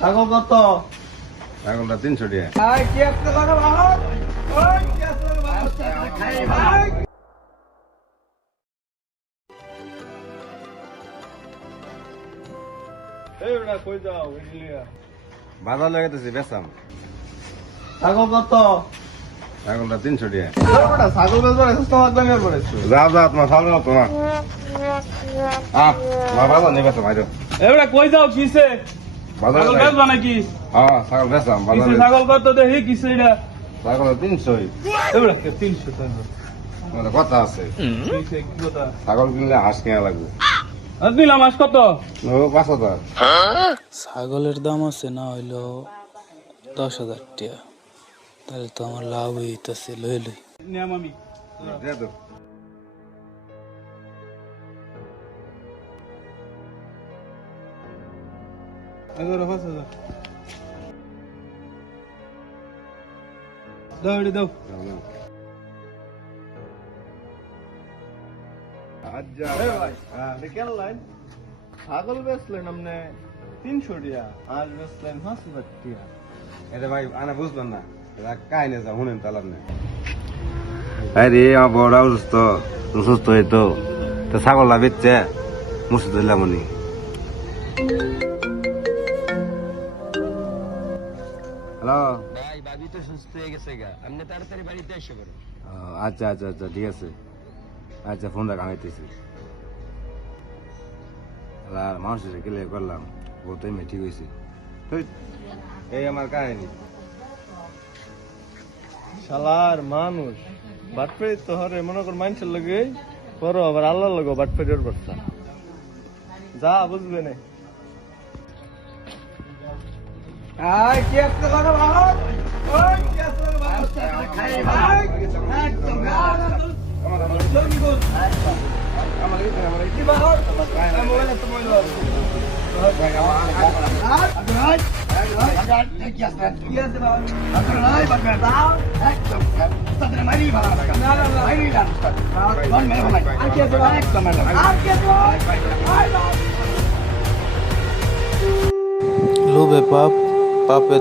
ছাগল কত? ছাগলটা 300 টাকা। কি একটা কথা বাবা, কি একটা বাবা। কই যাও? বাজার লয়ে গেতেছি বেচাম। ছাগল কত? ছাগলটা 300 টাকা। ছাগল বেচবার এসে তোমার দামের পড়েছো। যা তোমার ছাগল তো না। মা বাজার নিয়ে বেচাম আইরো। এবারে কই যাও কিসে? বাজারে ছাগল যাই। বেচবা নাকি? হ্যাঁ ছাগল বেচাম কিসে বাজারে। ছাগল কত দেখি কিসে এটা? ছাগল 300। এবারে 300 টাকা। মানে কথা আছে। কিসে কি কথা? ছাগল কিনলে হাঁস কেনা লাগবে। আজ নিলাম আজ কত? ও 5000। ছাগলের দাম আছে না হইলো 10,000 টাকা। তাহলে তো আমার লাভ হইতেছে, লই লই। নিয়াম আমি। দে তো। এগারো 5,000। দাও এটা দাও। আচ্ছা কেন লাইন? ছাগল বেচলেন আপনি 300 টাকা, আর বেচলেন 5,000 টাকা। এটা ভাই আনা বুঝলাম না। এটা কাহিনী যা শুনেন তালার নেই। আরে আমার বড় অসুস্থ, সুস্থ হইতো তো ছাগলটা বেচছে মুসিদ দিলাম উনি। হ্যালো ভাই ভাবি তো সুস্থ হয়ে গেছে গা, আপনি তাড়াতাড়ি বাড়িতে এসে পড়েন। আচ্ছা আচ্ছা আচ্ছা ঠিক আছে। আচ্ছা ফোন রাখা হইতেছি। আর মানুষের গেলে করলাম ও তো এমনি ঠিক হয়েছে। এই আমার কাহিনী। শালার মানুষ বাটপেরি তো হরে মনে কর মানুষের লগে করো, আবার আল্লাহর লগে বাটপেরির করছা। যা বুঝবে না। আয় কি একটা কথা বাবা, ওই কি একটা বাবা খাই ভাই একদম জলদি বল। কি বাবা মোবাইল তো মোবাইল লোভে পাপ, পাপে